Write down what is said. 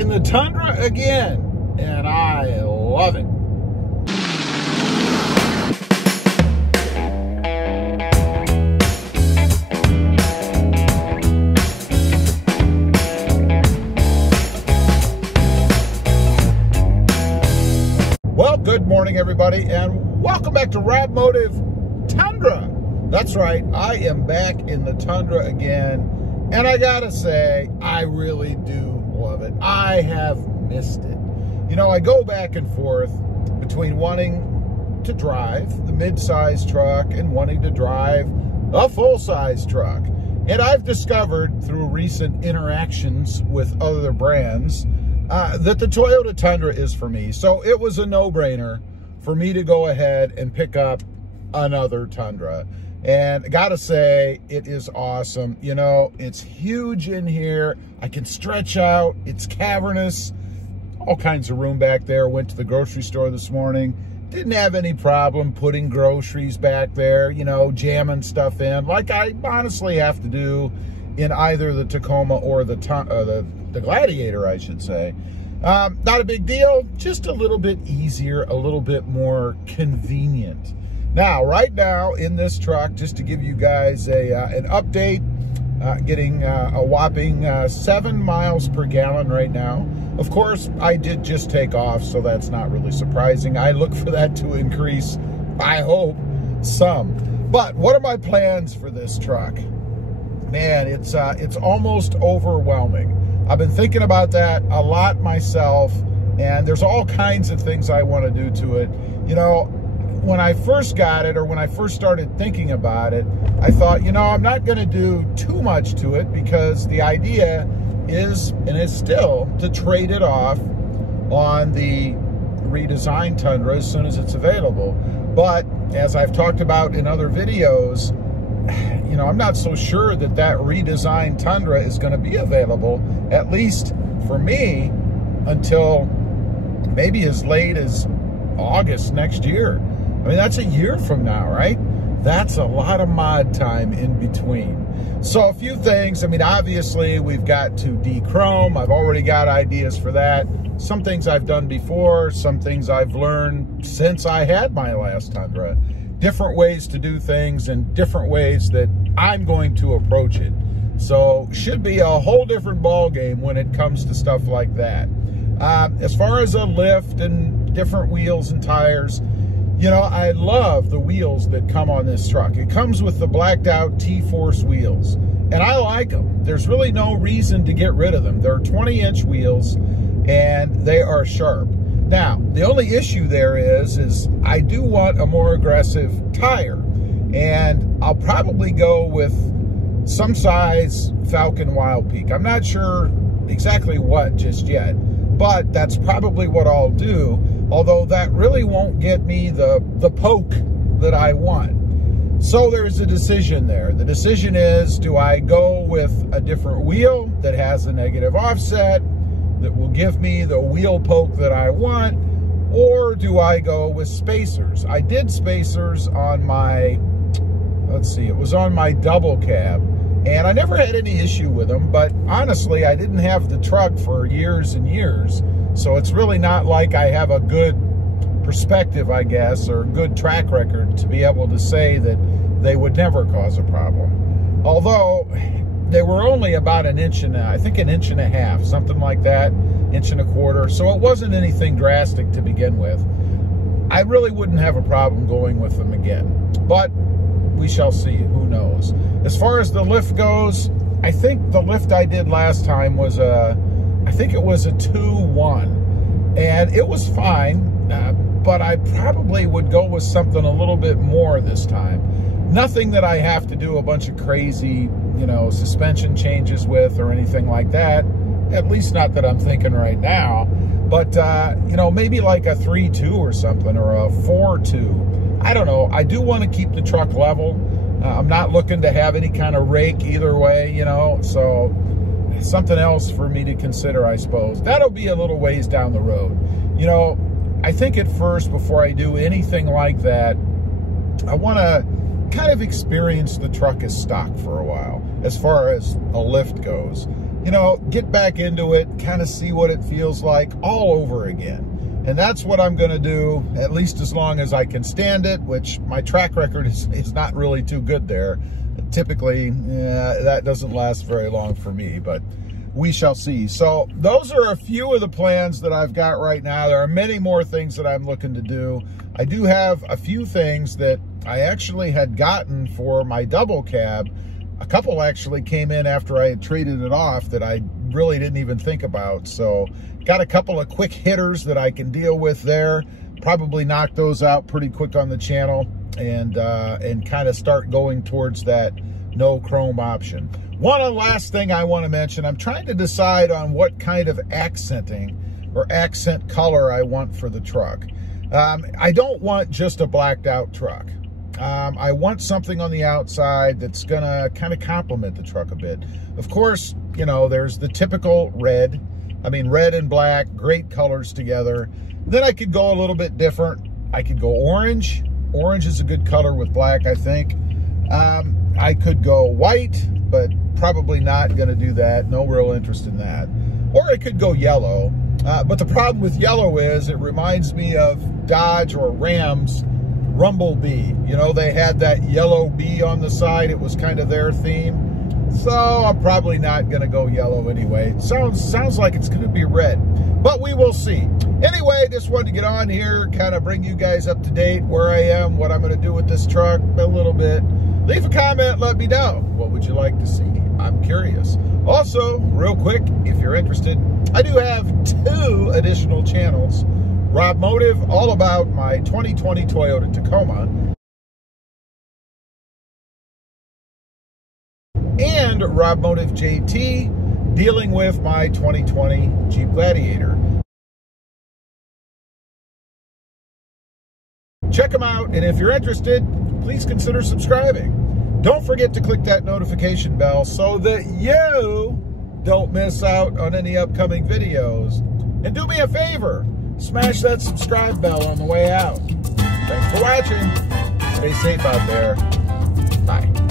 in the Tundra again, and I love it. Well, good morning, everybody, and welcome back to Rad Motive Tundra. That's right, I am back in the Tundra again. And I gotta say, I really do love it. I have missed it. You know, I go back and forth between wanting to drive the mid-size truck and wanting to drive a full-size truck. And I've discovered through recent interactions with other brands that the Toyota Tundra is for me. So it was a no-brainer for me to go ahead and pick up another Tundra. And I gotta say, it is awesome. You know, it's huge in here. I can stretch out. It's cavernous. All kinds of room back there. Went to the grocery store this morning. Didn't have any problem putting groceries back there, you know, jamming stuff in like I honestly have to do in either the Tacoma or the Gladiator, I should say. Not a big deal, just a little bit easier, a little bit more convenient. Now, right now in this truck, just to give you guys an update, getting a whopping 7 miles per gallon right now. Of course, I did just take off, so that's not really surprising. I look for that to increase, I hope, some. But what are my plans for this truck? Man, it's almost overwhelming. I've been thinking about that a lot myself, and there's all kinds of things I want to do to it. You know, when I first got it, or when I first started thinking about it, I thought, you know, I'm not going to do too much to it because the idea is, and is still, to trade it off on the redesigned Tundra as soon as it's available. But as I've talked about in other videos, you know, I'm not so sure that that redesigned Tundra is going to be available, at least for me, until maybe as late as August next year. I mean, that's a year from now, right? That's a lot of mod time in between. So a few things. I mean, obviously, we've got to de-chrome. I've already got ideas for that. Some things I've done before, some things I've learned since I had my last Tundra. Different ways to do things and different ways that I'm going to approach it. So should be a whole different ball game when it comes to stuff like that. As far as a lift and different wheels and tires, you know, I love the wheels that come on this truck. It comes with the blacked out T-Force wheels, and I like them. There's really no reason to get rid of them. They're 20-inch wheels, and they are sharp. Now, the only issue there is I do want a more aggressive tire, and I'll probably go with some size Falcon Wild Peak. I'm not sure exactly what just yet, but that's probably what I'll do, although that really won't get me the poke that I want. So there's a decision there. The decision is, do I go with a different wheel that has a negative offset that will give me the wheel poke that I want, or do I go with spacers? I did spacers on my, let's see, it was on my double cab, and I never had any issue with them, but honestly, I didn't have the truck for years and years, so it's really not like I have a good perspective, I guess, or good track record to be able to say that they would never cause a problem. Although, they were only about an inch and I think an inch and a half, something like that, inch and a quarter, so it wasn't anything drastic to begin with. I really wouldn't have a problem going with them again, but we shall see, who knows. As far as the lift goes, I think the lift I did last time was I think it was a 2-1, and it was fine, but I probably would go with something a little bit more this time. Nothing that I have to do a bunch of crazy, you know, suspension changes with or anything like that, at least not that I'm thinking right now, but, you know, maybe like a 3.2 or something, or a 4.2. I don't know. I do want to keep the truck level. I'm not looking to have any kind of rake either way, you know, so something else for me to consider, I suppose. That'll be a little ways down the road. You know, I think at first, before I do anything like that, I want to kind of experience the truck as stock for a while, as far as a lift goes. you know, get back into it, kind of see what it feels like all over again. And that's what I'm going to do, at least as long as I can stand it, which my track record is not really too good there. Typically, that doesn't last very long for me, but we shall see. So those are a few of the plans that I've got right now. There are many more things that I'm looking to do. I do have a few things that I actually had gotten for my double cab. A couple actually came in after I had traded it off that I really didn't even think about. So got a couple of quick hitters that I can deal with there. Probably knock those out pretty quick on the channel and kind of start going towards that no chrome option. One last thing I want to mention, I'm trying to decide on what kind of accenting or accent color I want for the truck. I don't want just a blacked out truck. I want something on the outside that's gonna kind of complement the truck a bit. Of course, you know, there's the typical red. I mean, red and black, great colors together. Then I could go a little bit different. I could go orange. Orange is a good color with black, I think. I could go white, but probably not gonna do that. No real interest in that. Or I could go yellow. But the problem with yellow is it reminds me of Dodge or Ram's Rumble Bee. You know, they had that yellow bee on the side. It was kind of their theme. So I'm probably not going to go yellow anyway. It sounds like it's going to be red, but we will see. Anyway, just wanted to get on here, kind of bring you guys up to date where I am, what I'm going to do with this truck a little bit. Leave a comment, let me know. What would you like to see? I'm curious. Also, real quick, if you're interested, I do have 2 additional channels. Rob Motive, all about my 2020 Toyota Tacoma. And Rob Motive JT, dealing with my 2020 Jeep Gladiator. Check them out, and if you're interested, please consider subscribing. Don't forget to click that notification bell so that you don't miss out on any upcoming videos. And do me a favor, smash that subscribe bell on the way out. Thanks for watching. Stay safe out there. Bye.